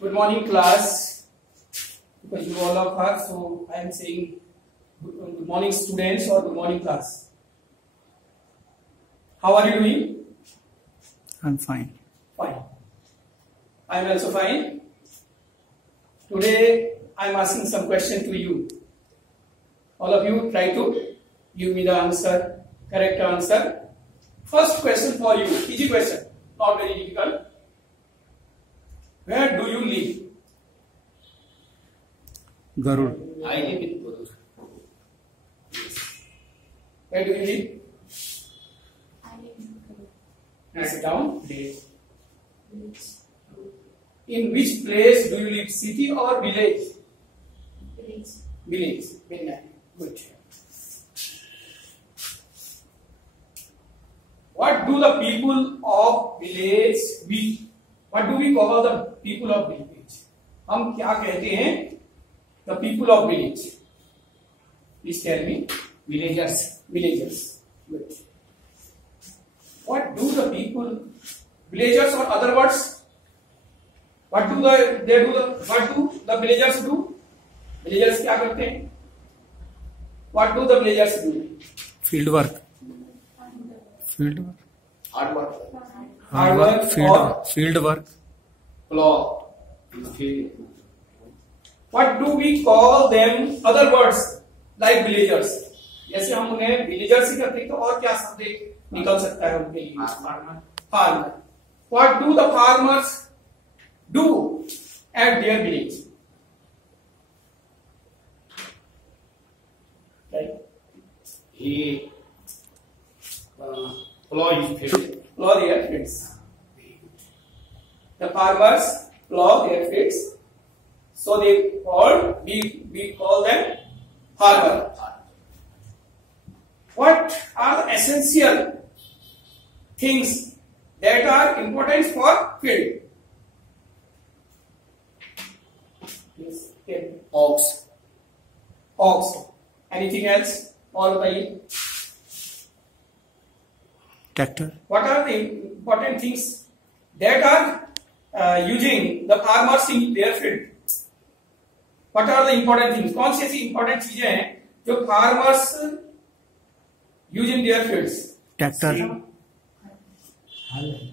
Good morning, class. Because you all of us, so I am saying good morning, students, or good morning, class. How are you doing? I'm fine. Fine. I am also fine. Today I am asking some question to you. All of you try to give me the answer, correct answer. First question for you, easy question, not very difficult. Where do you live? Garud. I live in Garud. Where do you live? I live in Garud. Write it down. In which place do you live? City or village? Village. Village. Very nice. Good. What do the people of village be? What do we call the people of village? हम क्या कहते हैं? The people of village. Please tell me. Villagers. Villagers. Good. What do the people? Villagers or other words? What do the villagers do? Villagers क्या करते हैं? What do the villagers do? Field work. Field work. Hard work. Hard work or Field work. Plow. In the field. What do we call them? Other words like villagers. जैसे हम उन्हें villagers ही करते हैं तो और क्या शब्द निकल सकता है उनके लिए? Farmer. Farmer. What do the farmers do at their village? Right. He plow his field. Plow their fields. The farmers plow their fields. So we call them farmer. What are the essential things that are important for field? Yes. Ox. Ox. Anything else? और बताइए. Tractor. What are the important things that are using the farmers in their field? What are the important things? कौन सी ऐसी important चीजें हैं जो farmers use in their fields? Tractor.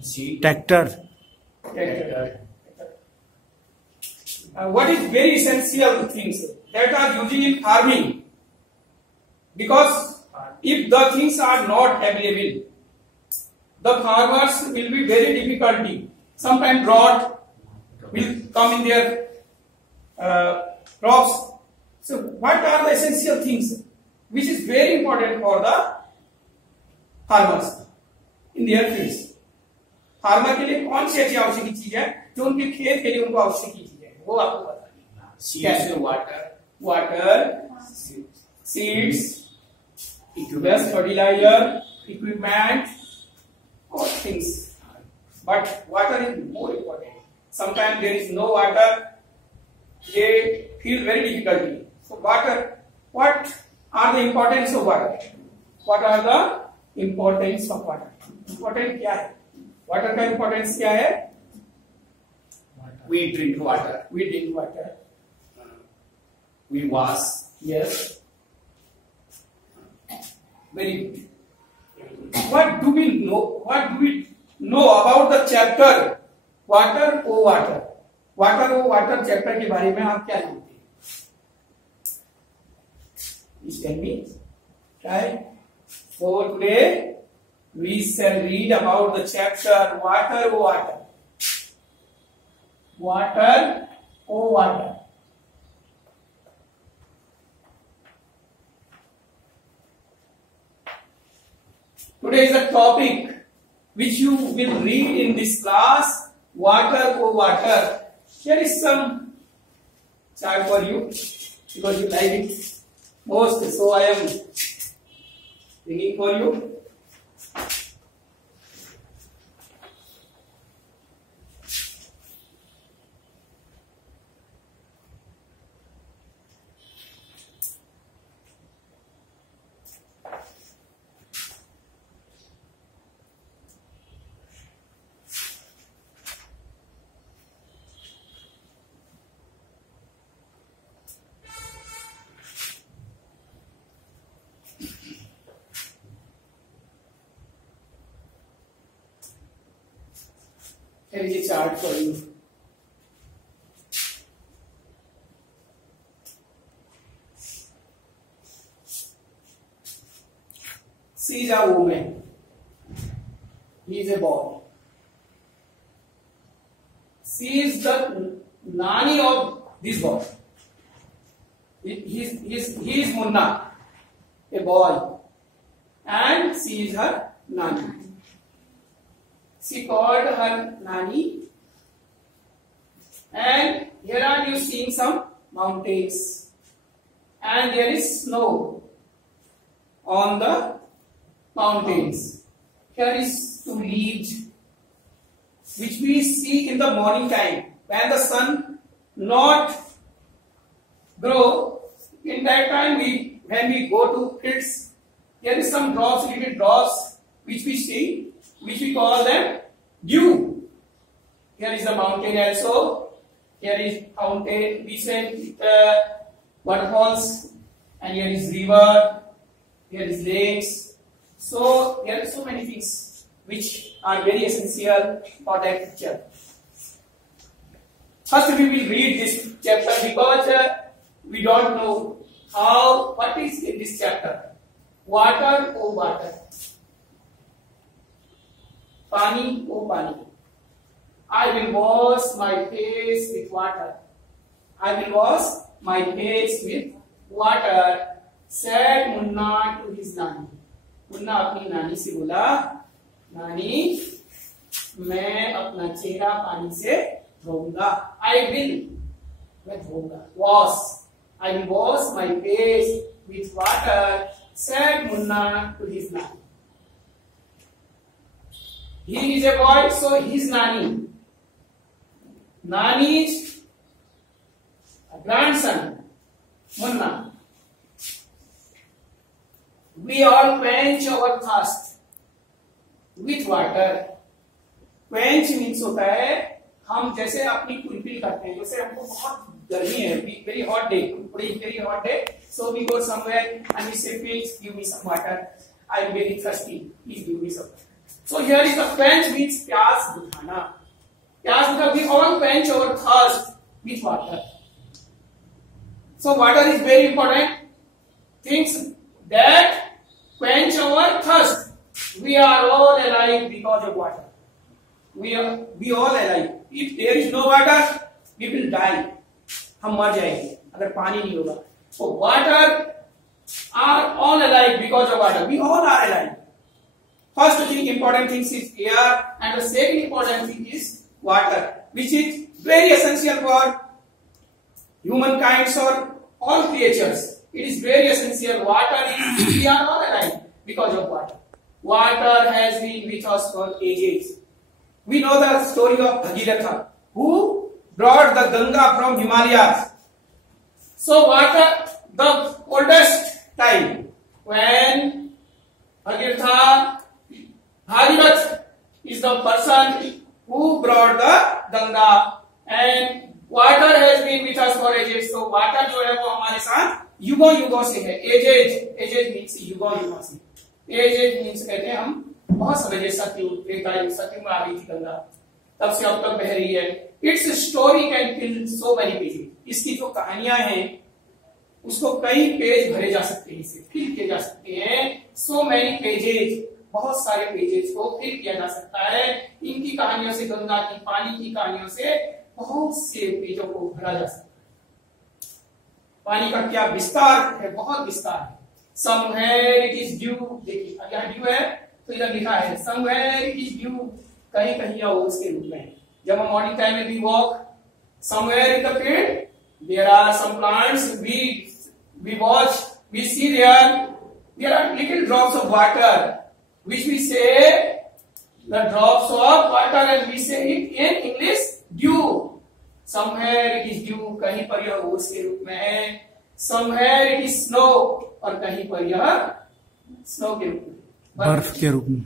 Seed. Tractor. What is very essential things that are used in farming? Because if the things are not available, the farmers will be very difficulty. Sometimes drought will come in their crops. So what are the essential things which is very important for the farmers in their fields? Farmer के लिए कौन सी ऐसी आवश्यक चीज है जो उनके खेत के लिए उनको आवश्यक चीज है, वो आपको बताइए. Seeds. Water, seeds, equipment, fertilizer, equipment, all things. But water is more important. Sometimes there is no water, they feel very difficulty. So water, what are the importance of water? What are the importance of water? Important क्या है? Water का importance क्या है? We drink water. We drink water. We wash. Yes. Very good. What do we know? What do we know about the chapter Water O Water? Water O Water chapter के बारे में आप क्या जानते हैं? Please tell me. Right. So today we shall read about the chapter Water O Water. Water O Water. Today is a topic which you will read in this class, Water O Water. Here is some chart for you because you like it most, so I am bringing for you. Here is a chart for you. She is a woman. He is a boy. She is the nanny of this boy. He is Munna, a boy, and she is her nanny. She called her nanny, and here are you seeing some mountains, and there is snow on the mountains. Here is two leaves which we see in the morning time when the sun not grow. In that time, when we go to fields, there is some drops, little drops which we see, which we call them dew. Here is a mountain also. Here is fountain. We say waterfalls, and here is river. Here is lakes. So there are so many things which are very essential for that picture. First, we will read this chapter because we don't know what is in this chapter. Water, oh water. Pani, oh pani. I will wash my face with water. I will wash my face with water, said Munna to his nanny. Munna अपनी नानी से बोला, नानी मैं अपना चेहरा पानी से धोऊंगा. I will, मैं धोऊंगा. Wash. I will wash my face with water, said Munna to his nanny. He is a boy, so his nanny. Nanny's grandson, Munna. We all quench our thirst with water. Quench means होता है हम जैसे अपनी fulfil करते हैं. जैसे हमको बहुत गर्मी है, very hot day, very hot day. So we go somewhere and we say, please give me some water. I am very thirsty. Please give me some. So here is the quench means प्यास बुझाना. प्यास बुझाना. We all quench our thirst with water. So water is very important. Things that quench our thirst. We are all alive because of water. We all alive. If there is no water, we will die. हम मर जाएंगे अगर पानी नहीं होगा. So water are all alive because of water. We all are alive. First thing, important thing is air, and the second important thing is water, which is very essential for humankind or all creatures. It is very essential. Water is, we are all alive because of water. Water has been with us for ages. We know the story of Bhagiratha, who brought the Ganga from Himalayas. So water, the oldest time, when Bhagiratha is the person who brought the Ganga, and water has been with us for ages. So water जो है वो हमारे साथ युगों से है. Ages means युगों से. Ages means कहते हैं हम बहुत समय सत्ययुग में आ रही थी गंगा, तब से अब तक बह रही है. Its story can fill so many pages. इसकी जो कहानियां हैं उसको कई पेज भरे जा सकते हैं, इसे फिल किए जा सकते हैं. So many pages, बहुत सारे पेजेस को फिल किया जा सकता है. इनकी कहानियों से, गंगा की पानी की कहानियों से बहुत से पेजों को भरा जा सकता है. पानी का क्या विस्तार है, बहुत विस्तार है. Somewhere it is due. देखिए अब यहाँ ड्यू है तो इधर लिखा है somewhere it is due, कहीं कहीं या उसके रूप में. जब हम मॉर्निंग टाइम में we walk somewhere in the field, there are some plants, we watch, we see there are little drops of water which we say the drops of water, and we say it in English dew. Somewhere it is dew, कहीं पर यह ओस के रूप में है. Somewhere it is snow, और कहीं पर यह स्नो के रूप में, बर्फ के रूप में.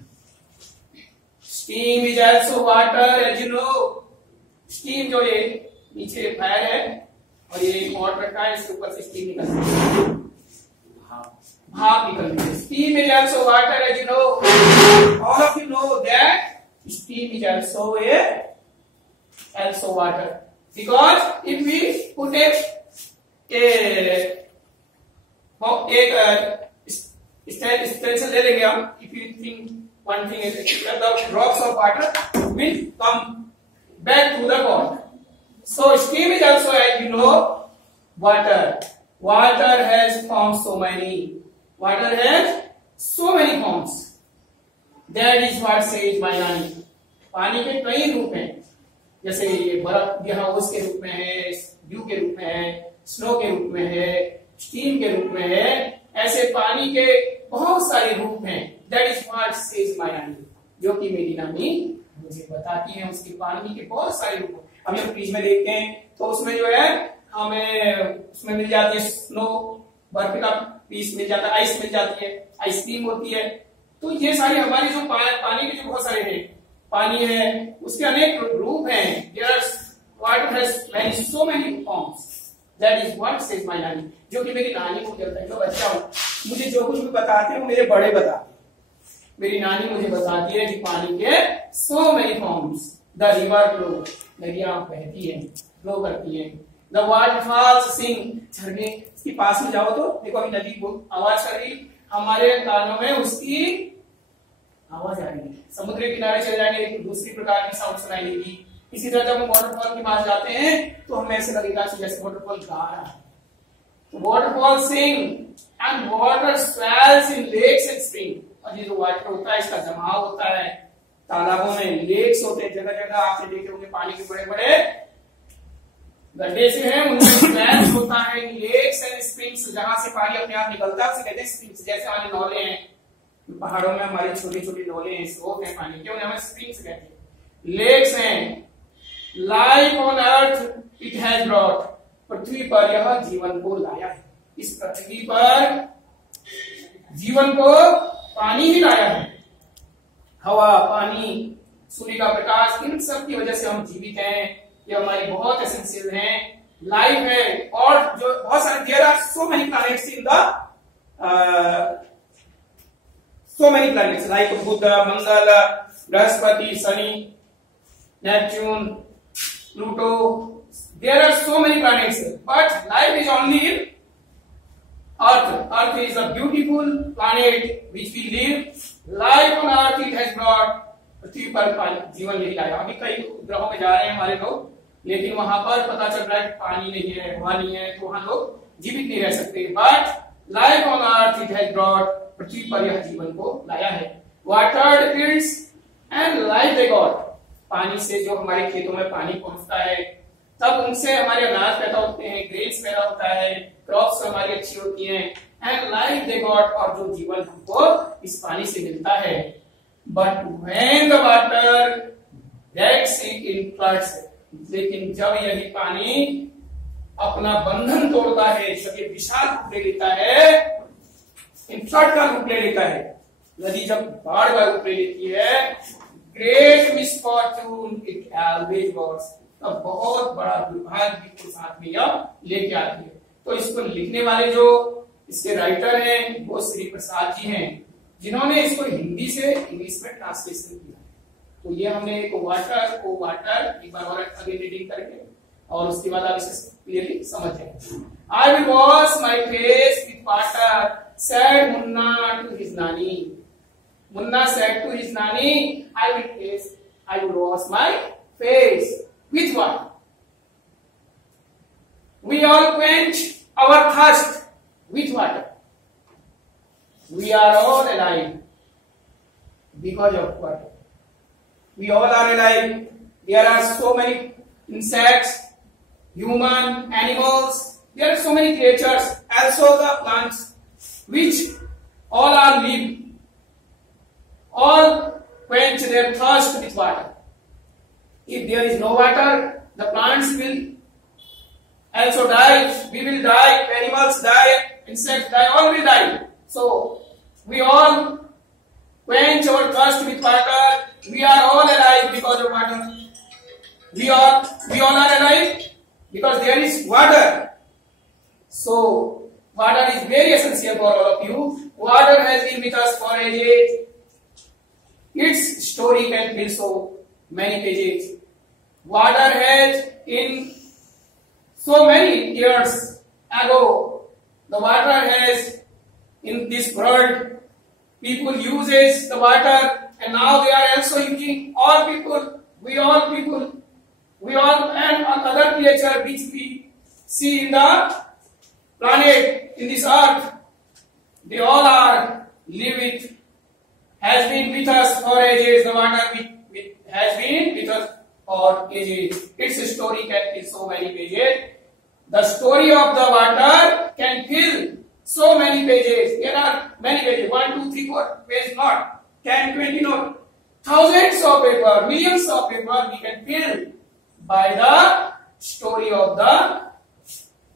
Steam is also water, as you know. Steam जो ये नीचे फायर है और ये पॉट रखा है, इसके ऊपर से स्टीम निकलती है, भाप निकलती है. Steam is also water, as you know. All of you know that steam is also a also water. Because if we put stencil ले लेंगे हम, if you think one thing is the drops of water will come back to the pot. So steam is also, as you know, water. Water has forms so many. Water has so many forms. That is what says Mailani. पानी के कई रूप हैं, जैसे ये बर्फ गिरा उसके रूप में है, ड्यू के रूप में है, स्नो के रूप में है, स्टीम के रूप में है, ऐसे पानी के बहुत सारे रूप हैं. That is what says my नानी, जो कि मेरी नानी मुझे बताती है. उसके पानी के बहुत सारे रूप. हम जब फ्रिज में देखते हैं तो उसमें जो है हमें उसमें मिल जाती है स्नो, बर्फ का पीस मिल जाता है, आइस मिल जाती है, आइसक्रीम होती है. तो ये सारी हमारी जो पानी के जो बहुत सारे हैं, पानी है उसके अनेक रूप हैं. Water has so many forms. That is what says my नानी, जो कि मेरी नानी को कहता है. जो बच्चा हूं, मुझे जो कुछ भी बताते हैं मेरे बड़े बताते हैं. मेरी नानी मुझे बताती है कि पानी के so many forms. The river flow, नदियां बहती है, फ्लो करती है. द वाटरफॉल्स सिंग, झरने इसके पास में जाओ तो देखो अभी नदी को आवाज कर रही, हमारे कानों में उसकी आवाज आ रही है. समुद्र के किनारे चले जाएंगे एक दूसरी प्रकार की साउंड सुनाई देगी. इसी तरह जब हम वाटरफॉल के पास जाते हैं तो हमें ऐसे लगेगा कि जैसे वाटरफॉल गा रहा है. Waterfall sing and water swells in lakes and spring. और ये जो वाटर होता है इसका जमाव होता है तालाबों में, लेक्स होते हैं, जगह जगह आपने देखे होंगे पानी के बड़े बड़े गड्ढे से हैं, उनमें स्वेल्स होता है. लेक्स एंड स्प्रिंग्स, जहां से पानी अपने आप निकलता है उसे कहते हैं स्प्रिंग्स. जैसे हमारे नौले हैं, पहाड़ों में हमारी छोटी छोटी नौले हैं, स्रोत हैं पानी के, उन्हें हम स्प्रिंग्स कहते हैं. लेक्स हैं. Life on earth it has brought, पृथ्वी पर यह जीवन को लाया है. इस पृथ्वी पर जीवन को पानी ही लाया है. हवा, पानी, सूर्य का प्रकाश, इन सब की वजह से हम जीवित हैं. ये हमारी बहुत एसेंशियल है, लाइफ है. और जो बहुत सारे there are so many planets in the so many planets like Buddha, Mangala, Brihaspati, Shani, Neptune, Pluto. There are so many planets, but life is only in Earth. Earth is a beautiful planet which we live. Life on Earth it has brought. पृथ्वी पर जीवन यही लाया. अभी कई ग्रहों में जा रहे हैं हमारे लोग, लेकिन वहां पर पता चल रहा है पानी नहीं है, हवा नहीं है, तो वहां लोग जीवित नहीं रह सकते. But life on earth it has brought, पृथ्वी पर यह जीवन को लाया है. Water fields and life they got, पानी से जो हमारे खेतों में पानी पहुंचता है तब उनसे हमारे अनाज पैदा होते हैं, ग्रेन्स पैदा होता है, क्रॉप्स हमारी अच्छी होती हैं. एंड लाइफ दे गॉट, और जो जीवन हमको इस पानी से मिलता है. But when the water gets in floods, लेकिन जब यही पानी अपना बंधन तोड़ता है, जब ये विशाल रूप ले लेता है, इन फ्लड का रूप ले लेता है, नदी जब बाढ़ का रूप ले लेती है, ग्रेट मिसफॉर्चून इट ऑलवेज ब्रॉट्स, तब बहुत बड़ा दुर्भाग्य को साथ में यह लेके आती है. तो इसको लिखने वाले जो इसके राइटर हैं वो श्री प्रसाद जी हैं, जिन्होंने इसको हिंदी से इंग्लिश में ट्रांसलेशन किया. तो ये हमने एक वाटर एक बार और अगेन रीडिंग करेंगे और उसके बाद आप इसे क्लियरली समझ जाएंगे. I will wash my face with water, said Munna to his nani. Munna said to his nani, I will wash my face with water. We all quench our thirst with water. We are all alive because of water. We all are alive. There are so many insects, human, animals. There are so many creatures. Also the plants, which all are live, all quench their thirst with water. If there is no water, the plants will also die. We will die. Animals die. Insects die. All will die. So we all quench our thirst with water. We are all alive because of water. We all are alive because there is water. So water is very essential for all of you. Water has been with us for ages. Its story can fill so many pages. water has in so many years ago, the water has in this world, people uses the water, and now they are also using. All people, we all and other creature which we see in the planet, in this earth, they all are live with, has been with us for ages. The water has been with us for ages. Its story can fill so many pages. The story of the water can fill so many pages. There are many pages. 1, 2, 3, 4 pages, not 10, 20, not thousands of paper, millions of paper we can fill by the story of the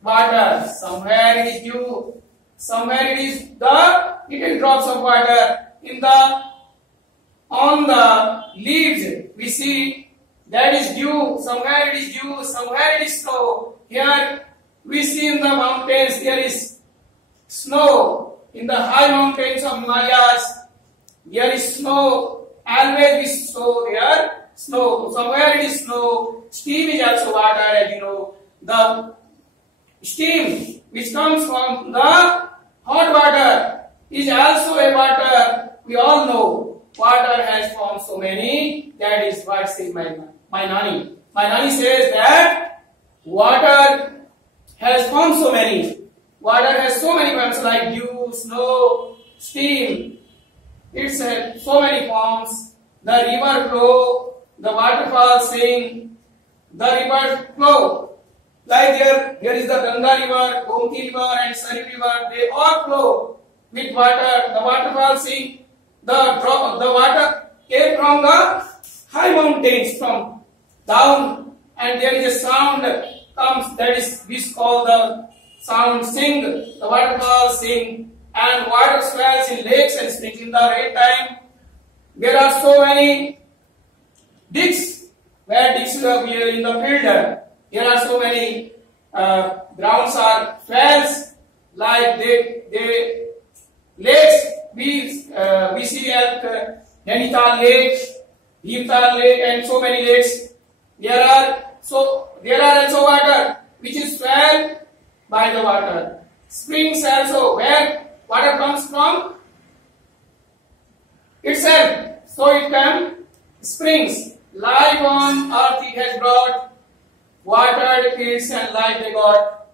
water. Somewhere it is dew, somewhere it is the little drops of water on the leaves. We see that is dew. Somewhere it is dew, somewhere it is snow. Here we see in the mountains there is snow. In the high mountains of Himalayas there is snow. Always we saw there snow. Somewhere it is snow. Steam is also water, as you know. The steam which comes from the hot water is also a water. We all know water has formed so many. That is what says my Nani. My Nani says that water has formed so many. Water has so many forms like dew, snow, steam. It's so many forms. The river flow, the waterfall sing, the river flow. Like there is the Ganga river, Gomti river and Sari river. They all flow with water. The waterfall sing. The water came from the high mountains from down, and there is a sound comes, that is we call the sound sing. The waterfall sing, and water swells in lakes and springs. In the rain time there are so many digs, where digs are in the field. There are so many grounds are wells, like they lakes. We see at Nainital Lake, Bhimtal Lake, and so many lakes. There are also water which is swelled by the water. Springs also, where water comes from itself. So it comes springs. Life on earth it has brought. Water, fields and life they got.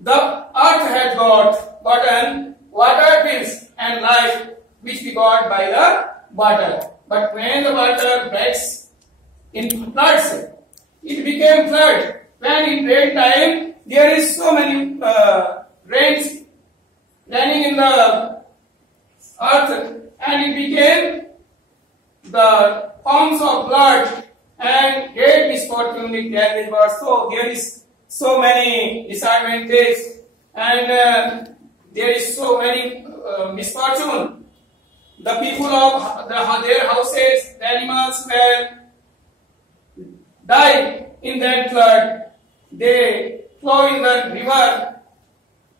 The earth has gotten water, fields and life which we got by the water. But when the water breaks in floods, it became flood. When in rain time there is so many rains raining in the earth, and it became the forms of blood and great misfortune it can be. So there is so many disadvantages, and there is so many misfortune. The people of their houses, the animals were died in that flood. They flow in the river.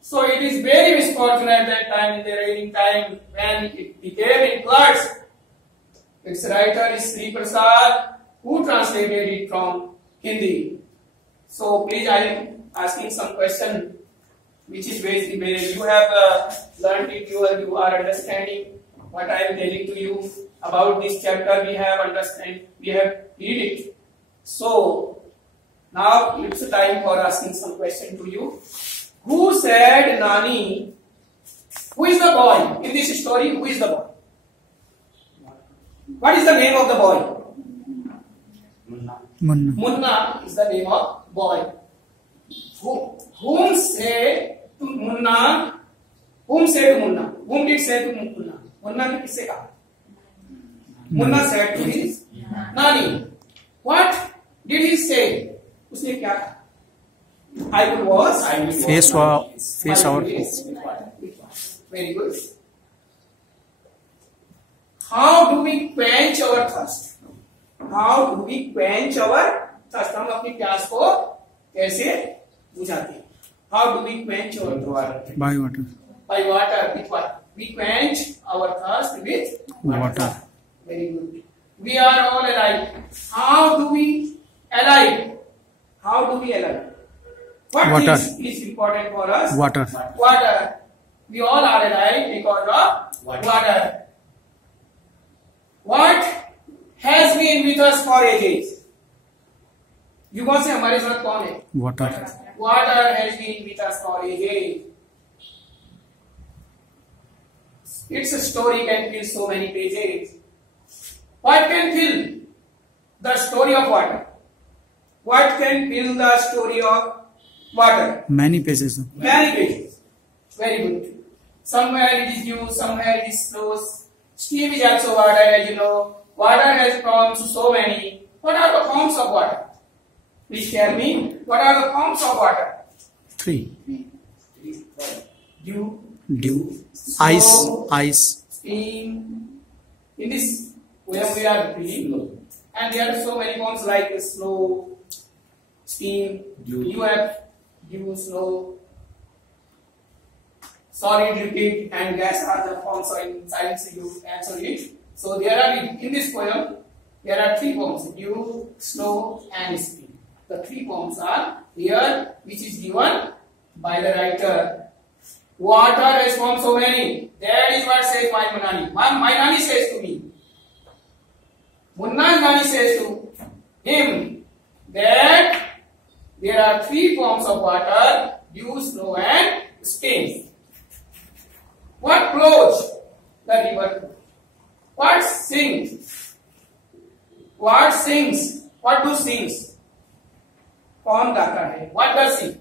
So it is very misfortunate at that time, in the raining time, when it became in floods. Its writer is Sri Prasad, who translated it from Hindi. So please, I am asking some question, which is basically you have learned it, you are understanding what I am telling to you about this chapter. We have read it. So now it's time for asking some question to you. Who said Nani? Who is the boy in this story? Who is the boy? What is the name of the boy? Munna. Munna is the name of boy. Whom said to Munna? Whom said to Munna? Whom did say to Munna? Munna ने किससे कहा? Munna said to his Nani. What did he say? उसने क्या कहा? I will wash. Face our face. Very good. How do we quench our thirst? How do we quench our thirst? हम अपनी प्यास को कैसे बुझाते हैं? How do we quench our thirst? By water. By water. With what? We quench our thirst with Water. Very good. We are all alike. How do we Allied. How do we ally? What Water. is important for us? Water. Water. We all are alive because of water. What has been with us for ages? युगों से हमारे साथ कौन है? Water. Water has been with us for ages. Its story can fill so many pages. What can fill the story of water? What can fill the story of water? Many pages. Many pages. Very good. Somewhere it is used, somewhere it is close. Steam is also water, as you know. Water has forms so many. What are the forms of water? Please tell me. What are the forms of water? 3. Dew, Dew. snow, Ice. steam. In this, where we are reading, and there are so many forms like snow, steam, Dew. you have dew, snow, solid, liquid, and gas are the forms in science you answer it. So there are in this poem there are 3 forms: dew, snow, and steam. The 3 forms are here, which is given by the writer. Water has formed so many. That is what says my Nani. My Nani says to me. Munna's Nani says to him that there are 3 forms of water: dew, snow, and steam. What flows? The river. What sings? What sings? What do sings? कौन गाता है? What does sing?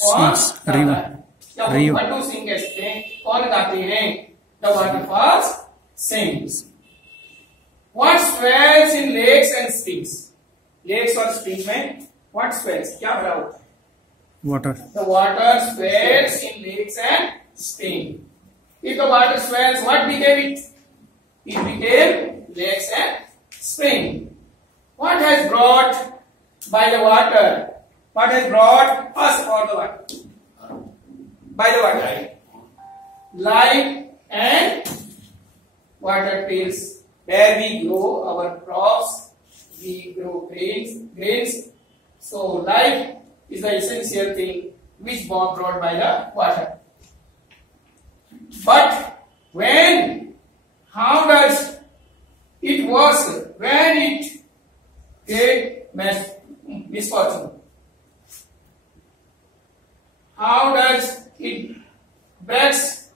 कौन Sings. गाता River. है? जब River. what do sing कहते हैं? कौन गाते हैं? The waterfalls sings. What swells in lakes and streams? Lakes और streams में what swells? क्या भरा होता है? Water. The water swells in lakes and streams. If the water swells, what became it? It became lakes and spring. What has brought by the water? What has brought us for the water? By the water. Life and water pills. Where we grow our crops, we grow grains. So life is the essential thing which was brought by the water. But how does it work when it get misfortune? How does it breaks?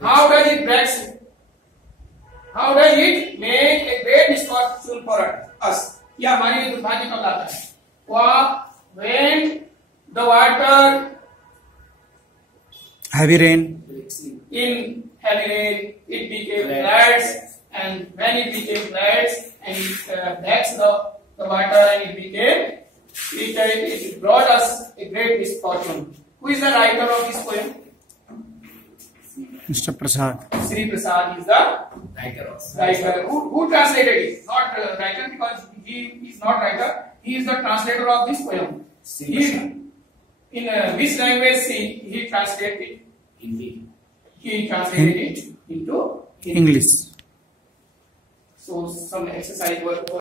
How does it breaks? How does it make a great misfortune for us? या हमारे लिए दुर्भाग्य कब लाता है? When the water Heavy rain. in heavy rain, it became floods, and when it became floods, and it backs the water, and it brought us a great misfortune. Who is the writer of this poem? Mr. Prasad. Sri Prasad is the writer. Who translated it? Not writer, because he is not writer. He is the translator of this poem. In which language he translated it? Hindi. He translated it into Hindi. English. So some exercise work.